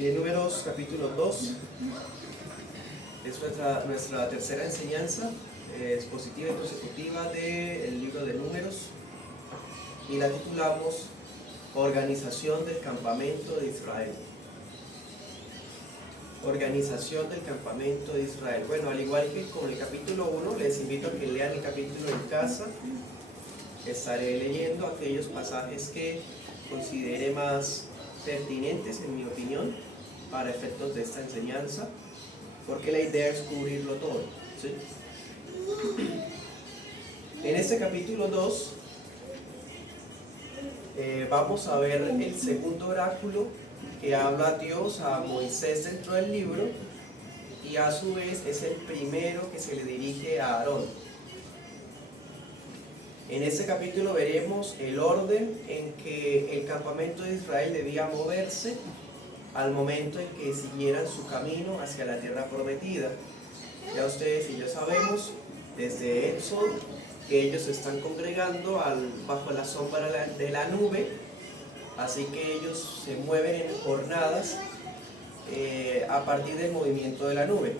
Bien, Números capítulo 2 es nuestra tercera enseñanza expositiva y consecutiva del libro de Números, y la titulamos Organización del Campamento de Israel. Organización del Campamento de Israel. Bueno, al igual que con el capítulo 1, les invito a que lean el capítulo en casa. Estaré leyendo aquellos pasajes que considere más pertinentes, en mi opinión, para efectos de esta enseñanza, porque la idea es cubrirlo todo, ¿sí? En este capítulo 2 vamos a ver el segundo oráculo que habla Dios a Moisés dentro del libro, y a su vez es el primero que se le dirige a Aarón. En este capítulo veremos el orden en que el campamento de Israel debía moverse al momento en que siguieran su camino hacia la tierra prometida. Ya ustedes y yo sabemos desde Éxodo que ellos se están congregando bajo la sombra de la nube, así que ellos se mueven en jornadas a partir del movimiento de la nube.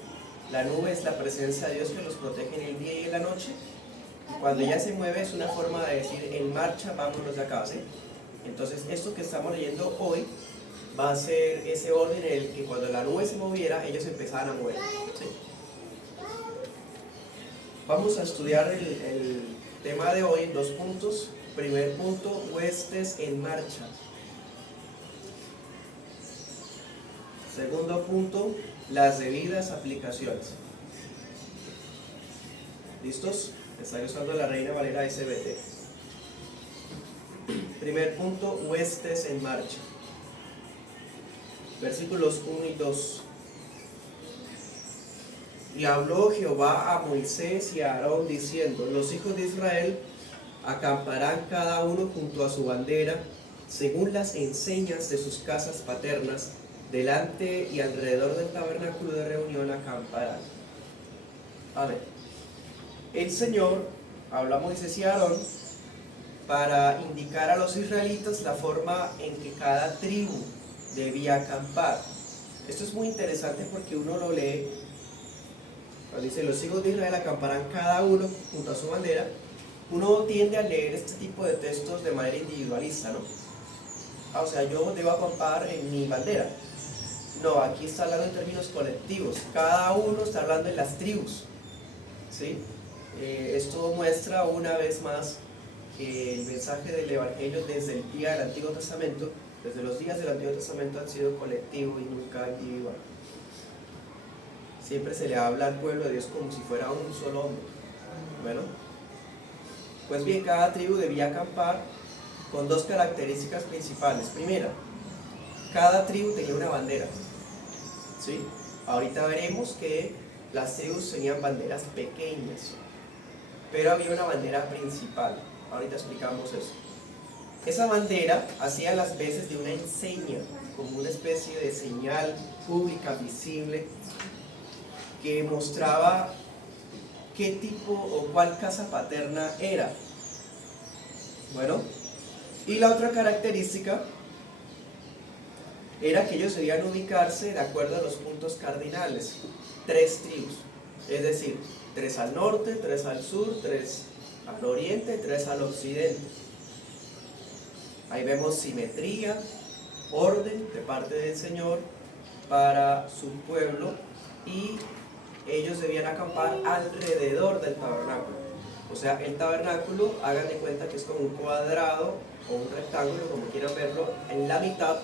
La nube es la presencia de Dios que los protege en el día y en la noche. Cuando ella se mueve es una forma de decir en marcha, vámonos de acá, ¿sí? Entonces esto que estamos leyendo hoy va a ser ese orden en el que cuando la nube se moviera ellos empezaran a mover, ¿sí? Vamos a estudiar el tema de hoy en 2 puntos. Primer punto, huestes en marcha. Segundo punto, las debidas aplicaciones. ¿Listos? Estaré usando la Reina Valera SBT. Primer punto, huestes en marcha. Versículos 1 y 2. Y habló Jehová a Moisés y a Aarón diciendo: los hijos de Israel acamparán cada uno junto a su bandera, según las enseñas de sus casas paternas, delante y alrededor del tabernáculo de reunión acamparán. Amén. El Señor habla a Moisés y a Aarón para indicar a los israelitas la forma en que cada tribu debía acampar. Esto es muy interesante porque uno lo lee, cuando dice los hijos de Israel acamparán cada uno junto a su bandera, uno tiende a leer este tipo de textos de manera individualista, ¿no? O sea, yo debo acampar en mi bandera. No, aquí está hablando en términos colectivos, cada uno está hablando en las tribus, ¿sí? Esto muestra una vez más que el mensaje del Evangelio desde el día del Antiguo Testamento, desde los días del Antiguo Testamento, han sido colectivo y nunca individual. Siempre se le habla al pueblo de Dios como si fuera un solo hombre. Bueno, pues bien, cada tribu debía acampar con 2 características principales. Primera, cada tribu tenía una bandera, ¿sí? Ahorita veremos que las tribus tenían banderas pequeñas, pero había una bandera principal. Ahorita explicamos eso. Esa bandera hacía las veces de una enseña, como una especie de señal pública visible que mostraba qué tipo o cuál casa paterna era. Bueno, y la otra característica era que ellos debían ubicarse de acuerdo a los puntos cardinales. 3 tribus, es decir, 3 al norte, 3 al sur, 3 al oriente, 3 al occidente. Ahí vemos simetría, orden de parte del Señor para su pueblo, y ellos debían acampar alrededor del tabernáculo. O sea, el tabernáculo, hagan de cuenta que es como un cuadrado o un rectángulo, como quieran verlo, en la mitad,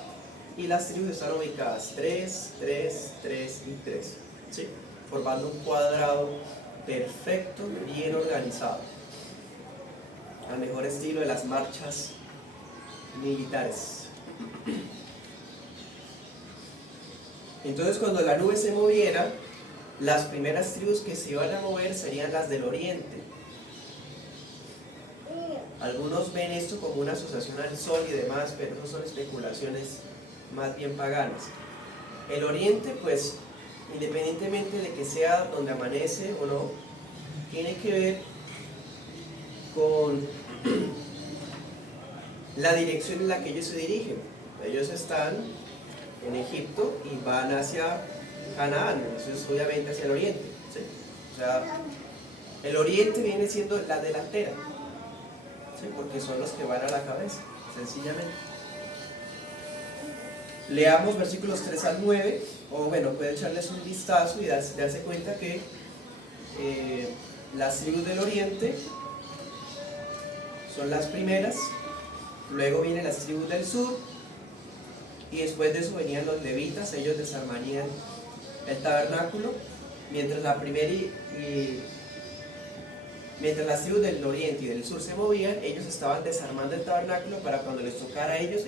y las tribus están ubicadas 3, 3, 3 y 3, ¿sí? Formando un cuadrado perfecto, bien organizado, al mejor estilo de las marchas militares. Entonces, cuando la nube se moviera, las primeras tribus que se iban a mover serían las del oriente. Algunos ven esto como una asociación al sol y demás, pero no son especulaciones más bien paganas. El oriente, pues, independientemente de que sea donde amanece o no, tiene que ver con la dirección en la que ellos se dirigen. Ellos están en Egipto y van hacia Canaán, eso es obviamente hacia el oriente, ¿sí? O sea, el oriente viene siendo la delantera, ¿sí? Porque son los que van a la cabeza, sencillamente. Leamos versículos 3 al 9, o bueno, pueden echarles un vistazo y darse cuenta que las tribus del oriente son las primeras, luego vienen las tribus del sur, y después de eso venían los levitas. Ellos desarmarían el tabernáculo, mientras mientras las tribus del oriente y del sur se movían, ellos estaban desarmando el tabernáculo para cuando les tocara a ellos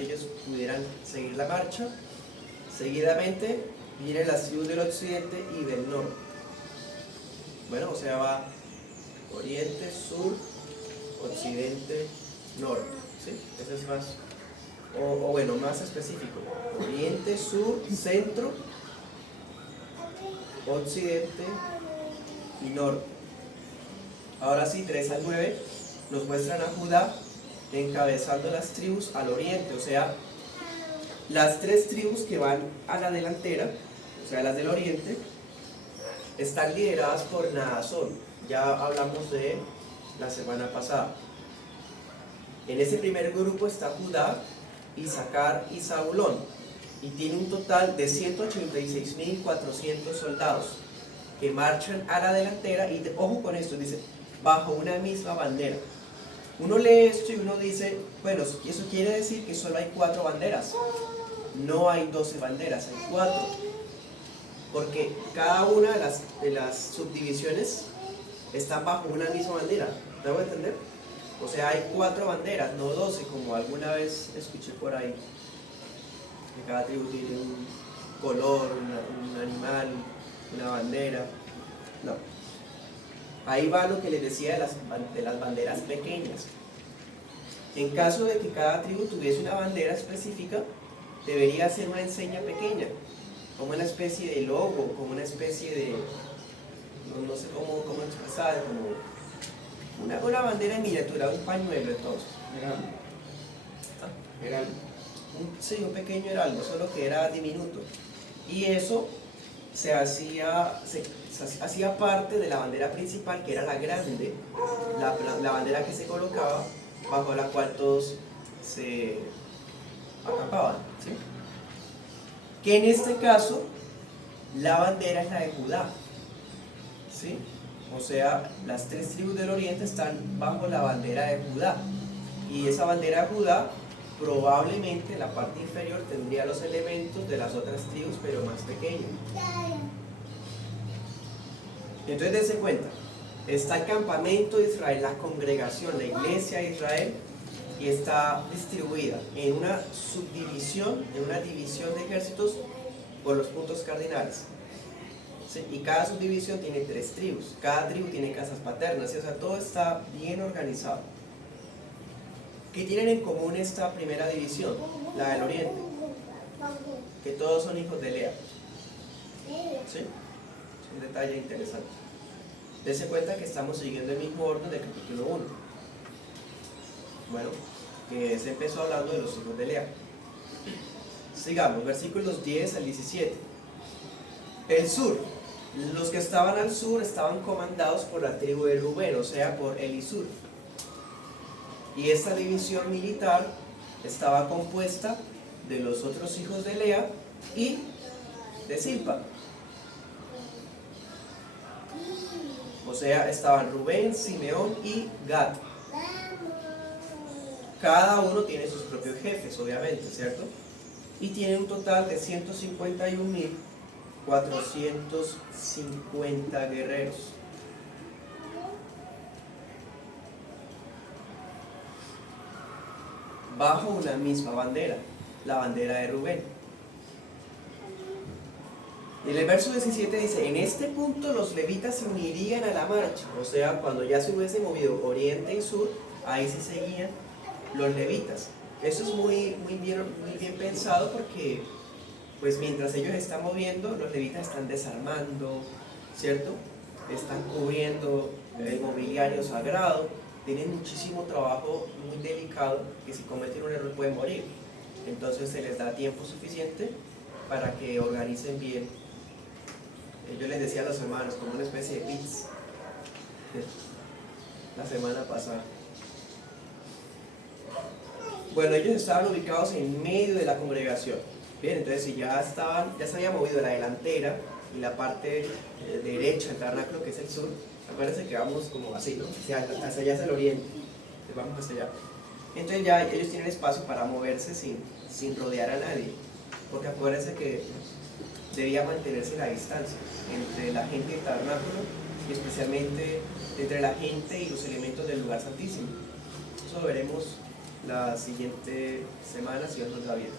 pudieran seguir la marcha. Seguidamente vienen las tribus del occidente y del norte. Bueno, o sea, va oriente, sur, occidente, norte, ¿sí? Eso es más, o bueno, más específico. Oriente, sur, centro, occidente y norte. Ahora sí, 3 al 9 nos muestran a Judá encabezando las tribus al oriente, o sea, las 3 tribus que van a la delantera, o sea, las del oriente, están lideradas por Naasón. Ya hablamos de él la semana pasada. En ese primer grupo está Judá, Isaacar y Zabulón, y tiene un total de 186.400 soldados que marchan a la delantera, y ojo con esto, dice, bajo una misma bandera. Uno lee esto y uno dice, bueno, eso quiere decir que solo hay 4 banderas. No hay 12 banderas, hay 4. Porque cada una de las subdivisiones están bajo una misma bandera. ¿Te voy a entender? O sea, hay 4 banderas, no 12, como alguna vez escuché por ahí. Que cada tribu tiene un color, un animal, una bandera. No. Ahí va lo que les decía de las banderas pequeñas. En caso de que cada tribu tuviese una bandera específica, debería ser una enseña pequeña, como una especie de logo, como una especie de, no sé cómo expresar, como una bandera en miniatura, un pañuelo entonces. Heraldo. Sí, un pequeño heraldo, solo que era diminuto. Y eso se hacía parte de la bandera principal, que era la grande, la bandera que se colocaba, bajo la cual todos se acampaban, ¿sí? Que en este caso la bandera es la de Judá, ¿sí? O sea, las 3 tribus del oriente están bajo la bandera de Judá, y esa bandera de Judá probablemente en la parte inferior tendría los elementos de las otras tribus, pero más pequeños. Entonces dense cuenta, está el campamento de Israel, la congregación, la iglesia de Israel, y está distribuida en una subdivisión, en una división de ejércitos por los puntos cardinales, ¿sí? Y cada subdivisión tiene 3 tribus, cada tribu tiene casas paternas, ¿sí? O sea, todo está bien organizado. ¿Qué tienen en común esta primera división, la del oriente? Que todos son hijos de Lea, ¿sí? Es un detalle interesante. Dense cuenta que estamos siguiendo el mismo orden del capítulo 1. Bueno, que se empezó hablando de los hijos de Lea. Sigamos, versículos 10 al 17. El sur. Los que estaban al sur estaban comandados por la tribu de Rubén, o sea, por Elisur. Y esta división militar estaba compuesta de los otros hijos de Lea y de Zilpa. O sea, estaban Rubén, Simeón y Gad. Cada uno tiene sus propios jefes, obviamente, ¿cierto? Y tiene un total de 151.450 guerreros. Bajo una misma bandera, la bandera de Rubén. Y en el verso 17 dice, en este punto los levitas se unirían a la marcha, o sea, cuando ya se hubiese movido oriente y sur, ahí sí seguían los levitas. Eso es muy bien pensado, porque pues mientras ellos están moviendo, los levitas están desarmando, ¿cierto? Están cubriendo el mobiliario sagrado, tienen muchísimo trabajo muy delicado, que si cometen un error pueden morir. Entonces se les da tiempo suficiente para que organicen bien. Yo les decía a los hermanos, como una especie de pits, la semana pasada. Bueno, ellos estaban ubicados en medio de la congregación. Bien, entonces si ya se había movido la delantera y la parte derecha del tabernáculo, que es el sur, acuérdense que vamos como así, ¿no? Hacia allá es el oriente, entonces vamos hacia allá. Entonces ya ellos tienen espacio para moverse sin rodear a nadie, porque acuérdense que debía mantenerse la distancia entre la gente del tabernáculo y especialmente entre la gente y los elementos del lugar santísimo. Eso lo veremos la siguiente semana, si Dios nos da bien.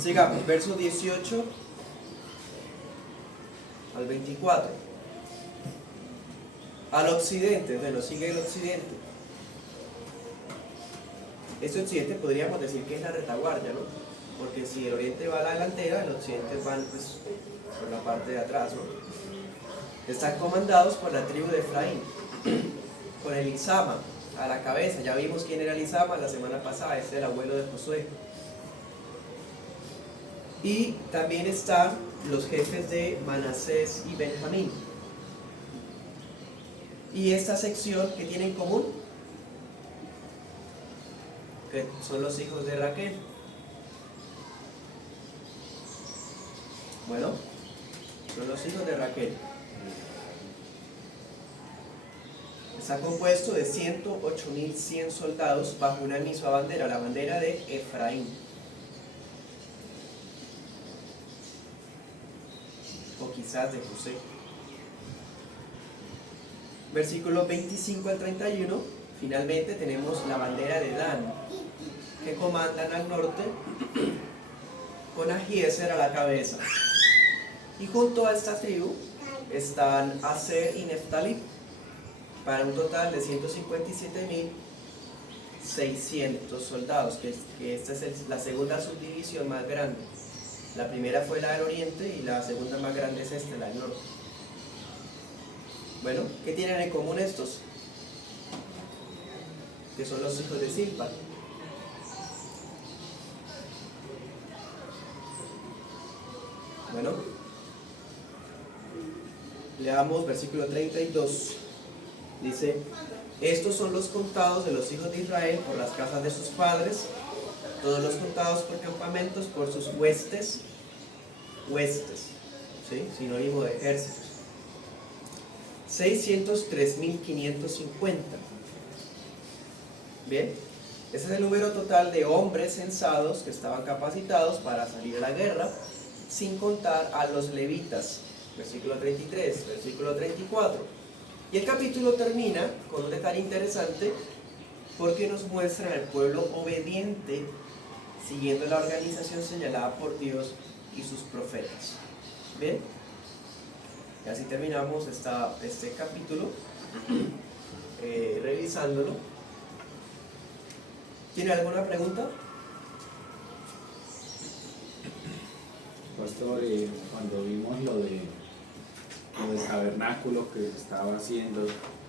Sigamos, verso 18 al 24. Al occidente, bueno, sigue el occidente. Este occidente podríamos decir que es la retaguardia, ¿no? Porque si el oriente va a la delantera, el occidente van pues por la parte de atrás, ¿no? Están comandados por la tribu de Efraín, con el Isama a la cabeza. Ya vimos quién era el Isama la semana pasada, es el abuelo de Josué. Y también están los jefes de Manasés y Benjamín. Y esta sección, ¿qué tiene en común? Que son los hijos de Raquel. Bueno, son los hijos de Raquel. Está compuesto de 108.100 soldados bajo una misma bandera, la bandera de Efraín. O quizás de José. Versículos 25 al 31, finalmente tenemos la bandera de Dan, que comandan al norte con Ahiezer a la cabeza. Y junto a esta tribu están Aser y Neftalí, para un total de 157.600 soldados, que esta es la segunda subdivisión más grande. La primera fue la del oriente y la segunda más grande es esta, la del norte. Bueno, ¿qué tienen en común estos? Que son los hijos de Silpa. Bueno, leamos versículo 32. Dice: estos son los contados de los hijos de Israel por las casas de sus padres, todos los contados por campamentos, por sus huestes, ¿sí? Sinónimo de ejércitos. 603.550. Bien, ese es el número total de hombres censados que estaban capacitados para salir a la guerra, sin contar a los levitas. Versículo 33, versículo 34. Y el capítulo termina con un detalle interesante, porque nos muestra al pueblo obediente, siguiendo la organización señalada por Dios y sus profetas. Bien, y así terminamos este capítulo, revisándolo. ¿Tiene alguna pregunta? Pastor, cuando vimos lo del tabernáculo que se estaba haciendo,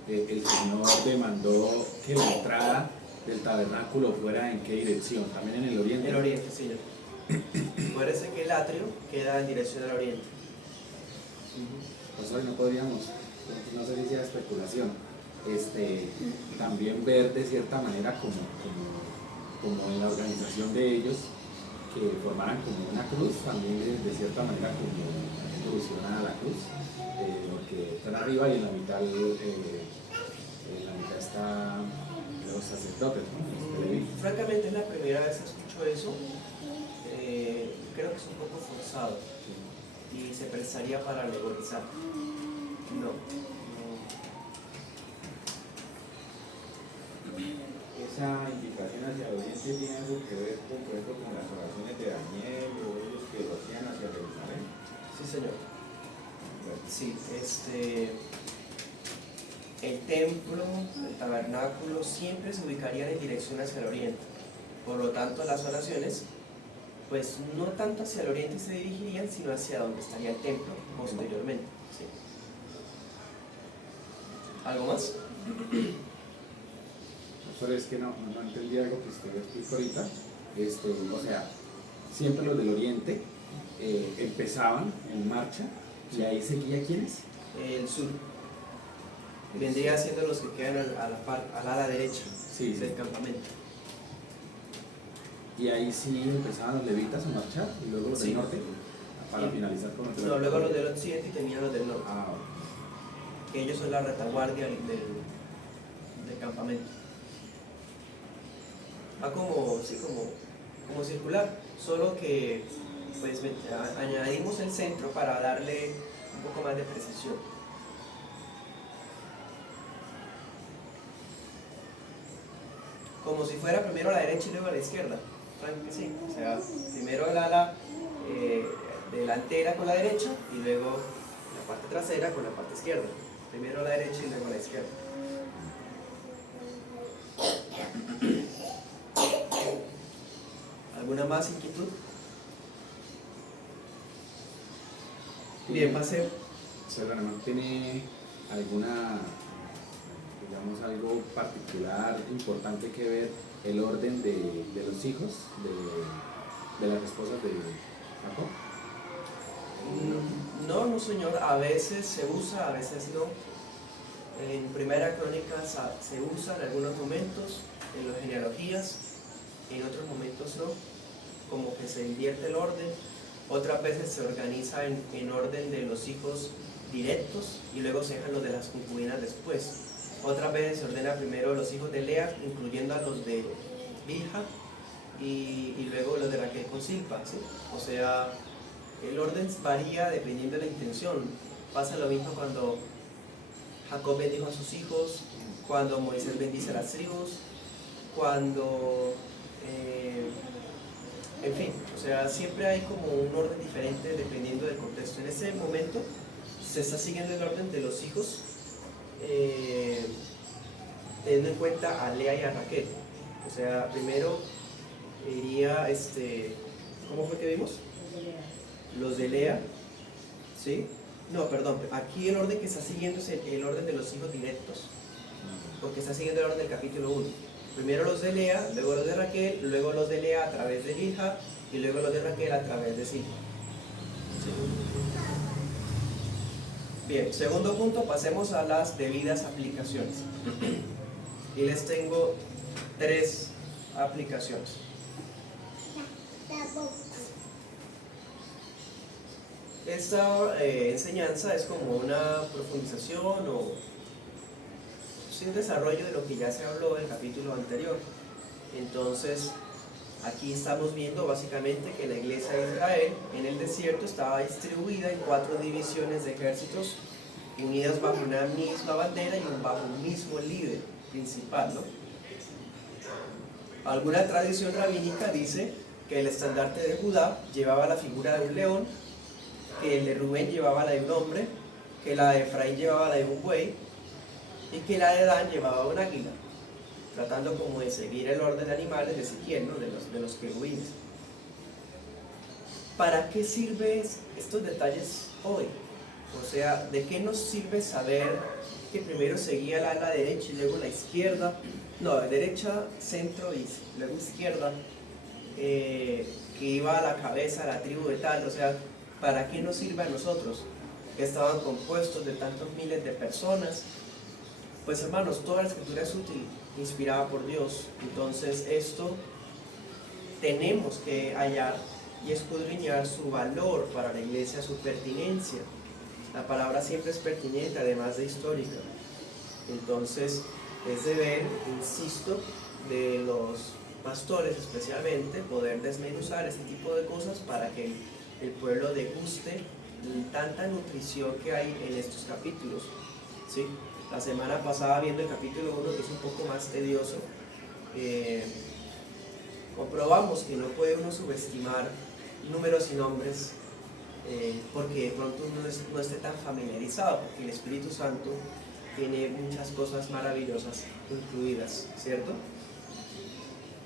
el Señor demandó que la entrada del tabernáculo fuera ¿en qué dirección? ¿También en el oriente? En el oriente, señor. Parece que el atrio queda en dirección al oriente. Pastor, no podríamos, no sé si sea especulación, también ver de cierta manera como en la organización de ellos, que formaran como una cruz, también de cierta manera como evoluciona a la cruz, porque están arriba y en la mitad están los sacerdotes, ¿no? Francamente es la primera vez que escucho eso. Creo que es un poco forzado y se prestaría para alegorizar. No. Esa indicación hacia el oriente tiene algo que ver con, por ejemplo, con las oraciones de Daniel o ellos que lo hacían hacia Jerusalén. Sí, señor. Sí, el templo, el tabernáculo siempre se ubicarían en dirección hacia el oriente. Por lo tanto, las oraciones, pues no tanto hacia el oriente se dirigirían, sino hacia donde estaría el templo posteriormente. ¿Sí? ¿Algo más? Pastor, es que no entendí algo que usted explicó ahorita. O sea, siempre los del oriente empezaban en marcha y ahí seguía ¿quiénes? El sur vendría siendo los que quedan al ala derecha Sí, del sí. campamento. Y ahí sí empezaban los levitas a marchar y luego los Sí. del norte para Sí. finalizar con los del No, oriente. luego los del occidente y terminan los del norte, Ah, que ellos son la retaguardia del campamento. Va como, sí, como circular, solo que pues añadimos el centro para darle un poco más de precisión. Como si fuera primero a la derecha y luego a la izquierda. ¿Saben que sí? O sea, primero el ala delantera con la derecha y luego la parte trasera con la parte izquierda. Primero a la derecha y luego a la izquierda. ¿Alguna más inquietud? Bien, paseo. Serrano, ¿no tiene alguna, digamos, algo particular, importante que ver el orden de los hijos de las esposas de Jacob? No, señor, a veces se usa, a veces no. En Primera Crónica se usa en algunos momentos, en las genealogías, en otros momentos no, como que se invierte el orden. Otras veces se organiza en orden de los hijos directos y luego se dejan los de las concubinas después. Otras veces se ordena primero los hijos de Lea, incluyendo a los de Bilha, y luego los de Raquel con Silpa, ¿sí? O sea, el orden varía dependiendo de la intención. Pasa lo mismo cuando Jacob bendijo a sus hijos, cuando Moisés bendice a las tribus, cuando... en fin, o sea, siempre hay como un orden diferente dependiendo del contexto. En ese momento se está siguiendo el orden de los hijos, teniendo en cuenta a Lea y a Raquel. O sea, primero iría, ¿cómo fue que vimos? Los de Lea, ¿sí? No, perdón, aquí el orden que está siguiendo es el orden de los hijos directos, porque está siguiendo el orden del capítulo 1. Primero los de Lea, luego los de Raquel, luego los de Lea a través de Bilha y luego los de Raquel a través de Silpa. ¿Sí? Bien, segundo punto, pasemos a las debidas aplicaciones. Y les tengo 3 aplicaciones. Esta enseñanza es como una profundización o un desarrollo de lo que ya se habló en el capítulo anterior. Entonces, aquí estamos viendo básicamente que la iglesia de Israel en el desierto estaba distribuida en 4 divisiones de ejércitos unidas bajo una misma bandera y bajo un mismo líder principal, ¿no? Alguna tradición rabínica dice que el estandarte de Judá llevaba la figura de un león, que el de Rubén llevaba la de un hombre, que la de Efraín llevaba la de un buey y que la de Dan llevaba un águila, tratando como de seguir el orden de animales de Ezequiel, ¿no? de los querubines. ¿Para qué sirven estos detalles hoy? O sea, ¿de qué nos sirve saber que primero seguía el ala derecha y luego la izquierda? No, derecha, centro y luego izquierda, que iba a la cabeza, a la tribu de tal. O sea, ¿para qué nos sirve a nosotros? Que estaban compuestos de tantos miles de personas. Pues hermanos, toda la escritura es útil, inspirada por Dios. Entonces esto tenemos que hallar y escudriñar su valor para la iglesia, su pertinencia. La palabra siempre es pertinente, además de histórica. Entonces es deber, insisto, de los pastores especialmente, poder desmenuzar este tipo de cosas para que el pueblo deguste tanta nutrición que hay en estos capítulos, ¿sí? La semana pasada, viendo el capítulo 1, que es un poco más tedioso, comprobamos que no puede uno subestimar números y nombres porque de pronto uno no esté tan familiarizado, porque el Espíritu Santo tiene muchas cosas maravillosas incluidas, ¿cierto?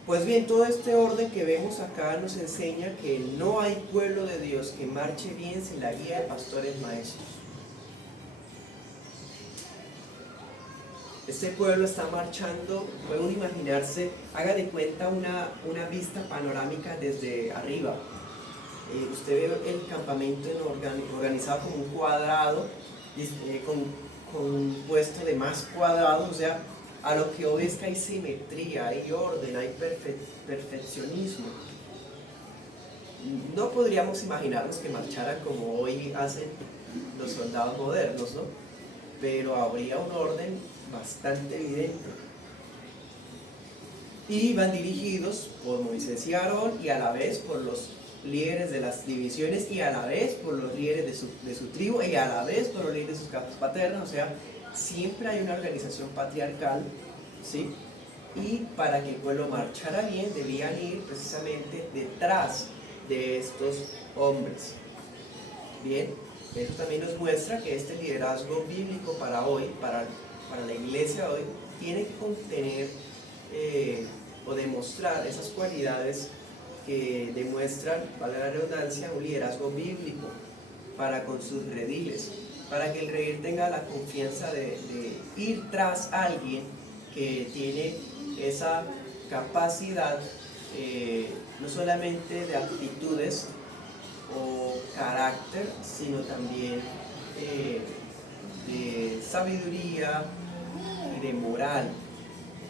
Pues bien, todo este orden que vemos acá nos enseña que no hay pueblo de Dios que marche bien sin la guía de pastores maestros. Este pueblo está marchando, pueden imaginarse, haga de cuenta una vista panorámica desde arriba, Usted ve el campamento organizado como un cuadrado, compuesto de más cuadrados, o sea, a lo que obedezca hay simetría, hay orden, hay perfeccionismo. No podríamos imaginarnos que marcharan como hoy hacen los soldados modernos, ¿no? Pero habría un orden bastante evidente. Y van dirigidos por Moisés y Aarón, y a la vez por los líderes de las divisiones, y a la vez por los líderes de su tribu, y a la vez por los líderes de sus casas paternas. O sea, siempre hay una organización patriarcal, ¿sí? Y para que el pueblo marchara bien, debían ir precisamente detrás de estos hombres. Bien, eso también nos muestra que este liderazgo bíblico para hoy, para la iglesia hoy, tiene que contener o demostrar esas cualidades que demuestran, vale la redundancia, un liderazgo bíblico para con sus rediles, para que el redil tenga la confianza de ir tras alguien que tiene esa capacidad, no solamente de actitudes o carácter, sino también de sabiduría y de moral.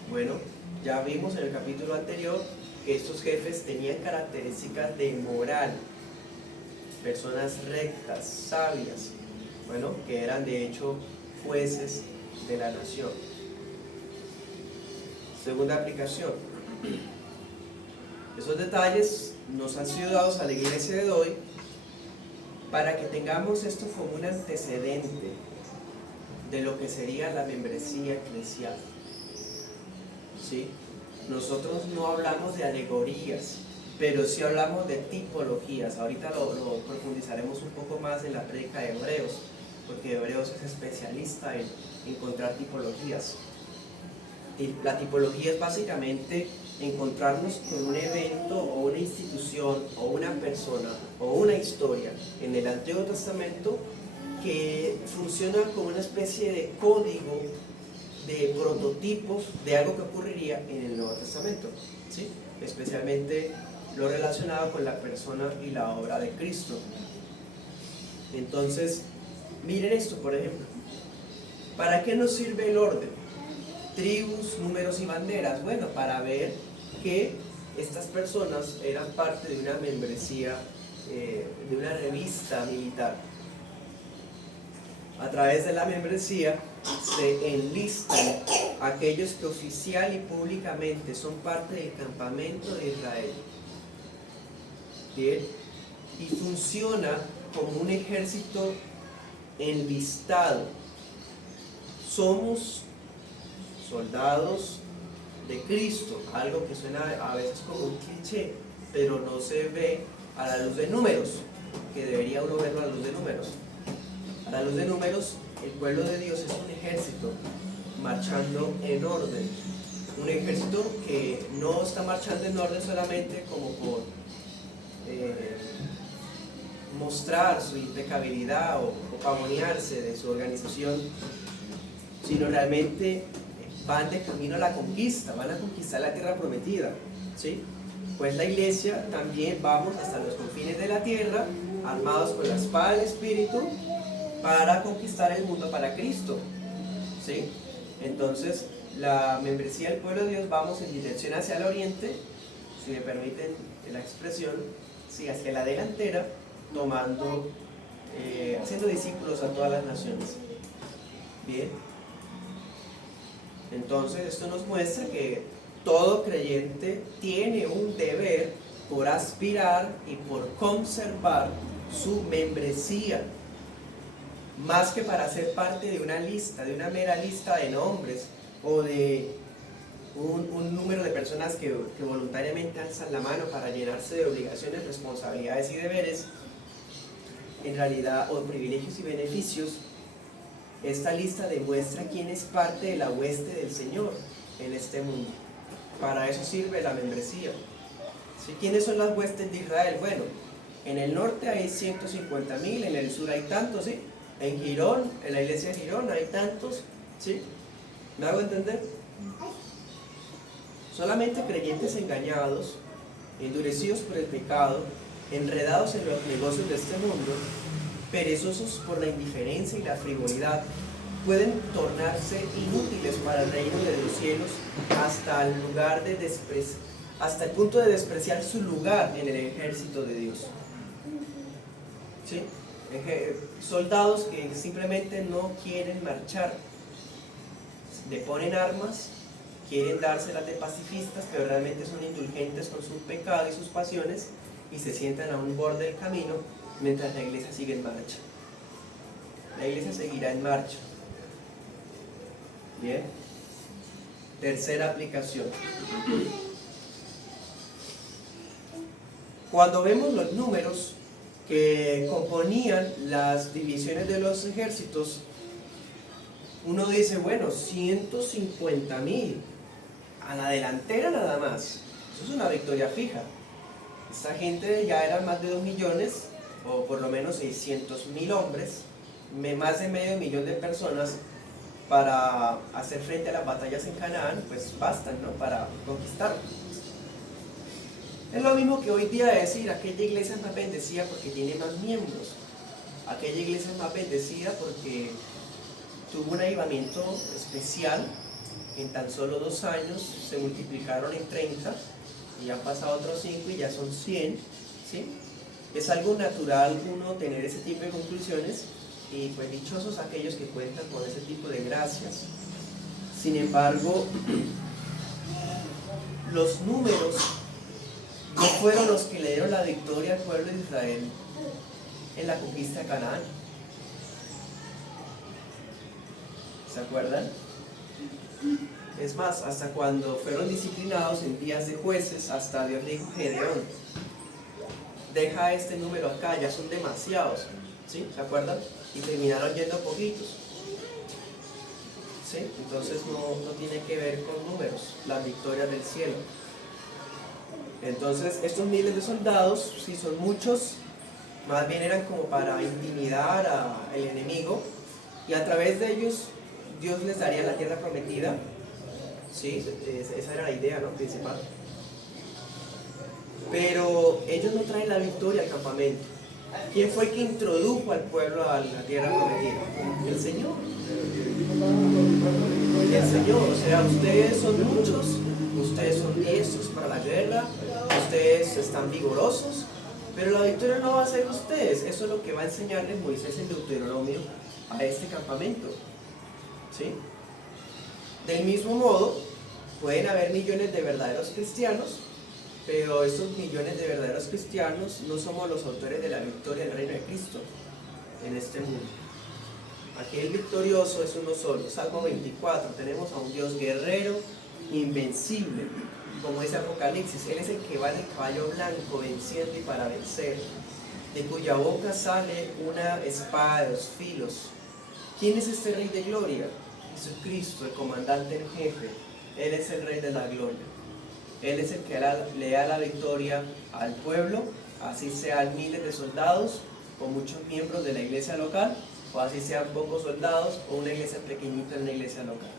Bueno, ya vimos en el capítulo anterior que estos jefes tenían características de moral, personas rectas, sabias, bueno, que eran de hecho jueces de la nación. Segunda aplicación. Esos detalles nos han sido dados a la iglesia de hoy para que tengamos esto como un antecedente de lo que sería la membresía eclesial. ¿Sí? Nosotros no hablamos de alegorías, pero sí hablamos de tipologías. Ahorita lo profundizaremos un poco más en la prédica de Hebreos, porque Hebreos es especialista en encontrar tipologías. Y la tipología es básicamente encontrarnos con un evento o una institución o una persona o una historia en el Antiguo Testamento que funciona como una especie de código, de prototipos de algo que ocurriría en el Nuevo Testamento, ¿sí? Especialmente lo relacionado con la persona y la obra de Cristo. Entonces, miren esto, por ejemplo. ¿Para qué nos sirve el orden? Tribus, números y banderas. Bueno, para ver que estas personas eran parte de una membresía, de una revista militar. A través de la membresía se enlistan aquellos que oficial y públicamente son parte del campamento de Israel. Bien, y funciona como un ejército enlistado. Somos soldados de Cristo, algo que suena a veces como un cliché, pero no se ve a la luz de números, que debería uno verlo a la luz de números. A la luz de números, el pueblo de Dios es un ejército marchando en orden, un ejército que no está marchando en orden solamente como por mostrar su impecabilidad o pavonearse de su organización, sino realmente van de camino a la conquista, van a conquistar la tierra prometida, ¿sí? Pues la iglesia también vamos hasta los confines de la tierra, armados con la espada del Espíritu, para conquistar el mundo para Cristo, ¿sí? Entonces, la membresía del pueblo de Dios, vamos en dirección hacia el oriente, si me permiten la expresión, sí, hacia la delantera, tomando, haciendo discípulos a todas las naciones. Bien. Entonces, esto nos muestra que todo creyente tiene un deber por aspirar y por conservar su membresía, más que para ser parte de una lista, de una mera lista de nombres o de un número de personas que voluntariamente alzan la mano para llenarse de obligaciones, responsabilidades y deberes, en realidad, o privilegios y beneficios. Esta lista demuestra quién es parte de la hueste del Señor en este mundo. Para eso sirve la membresía. ¿Sí? ¿Quiénes son las huestes de Israel? Bueno, en el norte hay 150,000, en el sur hay tantos, ¿sí? En Girón, en la iglesia de Girón hay tantos, ¿sí? ¿Me hago entender? Solamente creyentes engañados, endurecidos por el pecado, enredados en los negocios de este mundo, perezosos por la indiferencia y la frivolidad, pueden tornarse inútiles para el reino de los cielos hasta el punto de despreciar su lugar en el ejército de Dios. ¿Sí? Soldados que simplemente no quieren marchar, le ponen armas, quieren dárselas de pacifistas, pero realmente son indulgentes con su pecado y sus pasiones y se sientan a un borde del camino mientras la iglesia sigue en marcha. La iglesia seguirá en marcha. Bien. Tercera aplicación. Cuando vemos los números que componían las divisiones de los ejércitos, uno dice, bueno, 150,000 a la delantera nada más. Eso es una victoria fija. Esta gente ya eran más de 2 millones, o por lo menos 600,000 hombres, más de medio millón de personas para hacer frente a las batallas en Canaán, pues bastan, ¿no?, para conquistar. Es lo mismo que hoy día decir, aquella iglesia es más bendecida porque tiene más miembros, aquella iglesia es más bendecida porque tuvo un avivamiento especial, en tan solo 2 años se multiplicaron en 30 y han pasado otros 5 y ya son 100, ¿sí? Es algo natural uno tener ese tipo de conclusiones y pues dichosos aquellos que cuentan con ese tipo de gracias. Sin embargo, los números no fueron los que le dieron la victoria al pueblo de Israel en la conquista de Canaán. ¿Se acuerdan? Es más, hasta cuando fueron disciplinados en días de jueces, hasta Dios le dijo a Gedeón, deja este número acá, ya son demasiados, ¿sí? ¿Se acuerdan? Y terminaron yendo poquitos, ¿sí? Entonces no tiene que ver con números, las victorias del cielo. Entonces estos miles de soldados, si son muchos, más bien eran como para intimidar al enemigo, y a través de ellos Dios les daría la tierra prometida. Sí, esa era la idea, ¿no?, principal. Pero ellos no traen la victoria al campamento. ¿Quién fue el que introdujo al pueblo a la tierra prometida? El Señor. El Señor. O sea, ustedes son muchos, ustedes son diestros para la guerra, ustedes están vigorosos, pero la victoria no va a ser ustedes. Eso es lo que va a enseñarles Moisés en Deuteronomio a este campamento. ¿Sí? Del mismo modo, pueden haber millones de verdaderos cristianos, pero estos millones de verdaderos cristianos no somos los autores de la victoria del reino de Cristo en este mundo. Aquí el victorioso es uno solo. Salmo 24, tenemos a un Dios guerrero, invencible, como dice Apocalipsis. Él es el que va en el caballo blanco, venciendo y para vencer, de cuya boca sale una espada de 2 filos. ¿Quién es este Rey de Gloria? Jesucristo, el comandante en jefe. Él es el Rey de la Gloria. Él es el que le da la victoria al pueblo, así sean miles de soldados o muchos miembros de la iglesia local, o así sean pocos soldados o una iglesia pequeñita en una iglesia local.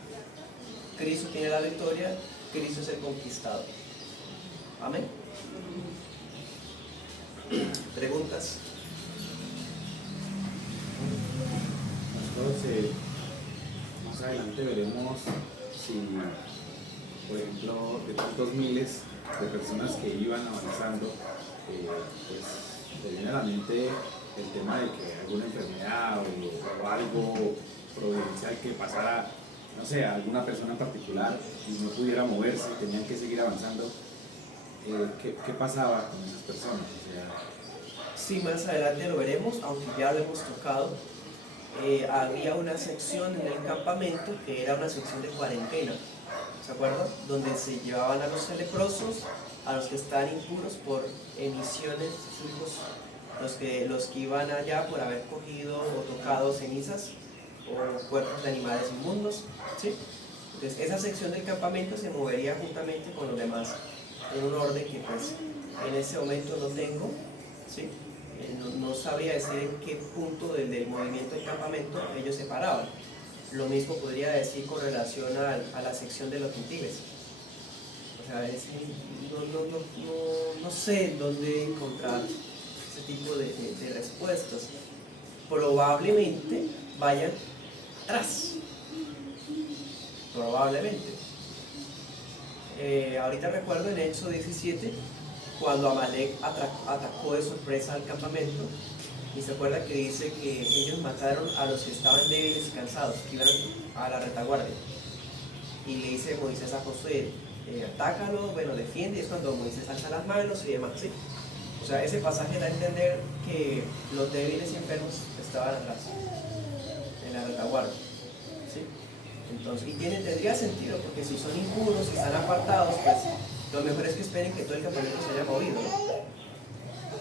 Cristo tiene la victoria, Cristo es el conquistador. Amén. ¿Preguntas? Nosotros más adelante veremos si, por ejemplo, de tantos miles de personas que iban avanzando, pues te viene a la mente el tema de que alguna enfermedad o algo providencial que pasara, no sé, a alguna persona en particular y no pudiera moverse, tenían que seguir avanzando. ¿Qué pasaba con esas personas? O sea, Sí, más adelante lo veremos, aunque ya lo hemos tocado. Había una sección en el campamento que era una sección de cuarentena, ¿se acuerdan? Donde se llevaban a los leprosos, a los que estaban impuros por emisiones, los que iban allá por haber cogido o tocado cenizas o cuerpos de animales inmundos, ¿sí? Entonces esa sección del campamento se movería juntamente con los demás, en un orden que pues en ese momento no tengo, ¿sí? No sabría decir en qué punto del movimiento del campamento ellos se paraban. Lo mismo podría decir con relación a la sección de los gentiles. O sea, no sé dónde encontrar este tipo de respuestas, probablemente vayan atrás. Probablemente. Ahorita recuerdo en Éxodo 17, cuando Amalek atacó de sorpresa al campamento, y se acuerda que dice que ellos mataron a los que estaban débiles y cansados, que iban a la retaguardia. Y le dice Moisés a Josué, atácalo, bueno, defiende, y es cuando Moisés alza las manos y demás, ¿sí? O sea, ese pasaje da a entender que los débiles y enfermos estaban atrás, en la retaguardia, ¿sí? Entonces, y tendría sentido, porque si son impuros y están apartados, pues lo mejor es que esperen que todo el campamento se haya movido, ¿no?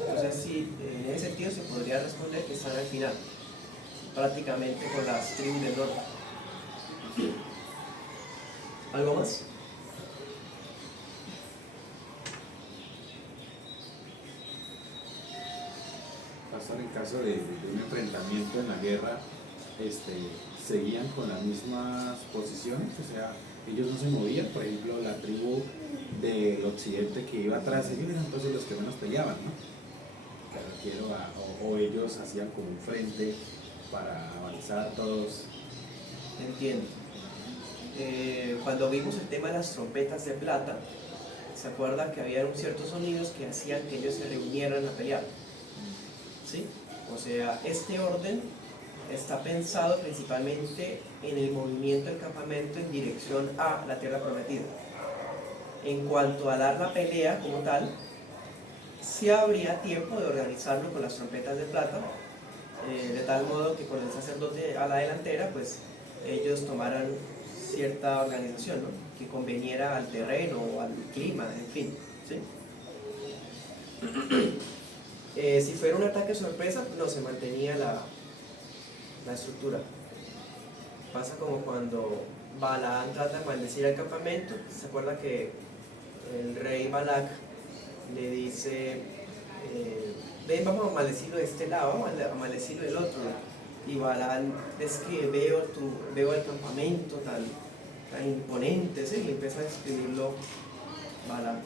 Entonces, sí, en ese sentido se podría responder que están al final, prácticamente con las tribus del norte. ¿Algo más? Pastor, en caso de un enfrentamiento en la guerra, seguían con las mismas posiciones, o sea, ellos no se movían. Por ejemplo, la tribu del occidente que iba atrás, ellos eran entonces los que menos peleaban, ¿no? Me refiero o ellos hacían como un frente para avanzar todos. Entiendo. Cuando vimos el tema de las trompetas de plata, se acuerda que había ciertos sonidos que hacían que ellos se reunieran a pelear, ¿sí? O sea, este orden está pensado principalmente en el movimiento del campamento en dirección a la tierra prometida. En cuanto a dar la pelea como tal, sí habría tiempo de organizarlo con las trompetas de plata, de tal modo que con el sacerdote a la delantera, pues ellos tomaran cierta organización, ¿no? Que conveniera al terreno, al clima, en fin, ¿sí? Si fuera un ataque sorpresa, no se mantenía la estructura. Pasa como cuando Balaam trata de maldecir el campamento. ¿Se acuerda que el rey Balac le dice, ven, vamos a maldecirlo de este lado, vamos a maldecirlo del otro? Y Balaam describe, veo el campamento tan imponente, ¿sí? Y empieza a describirlo Balaam.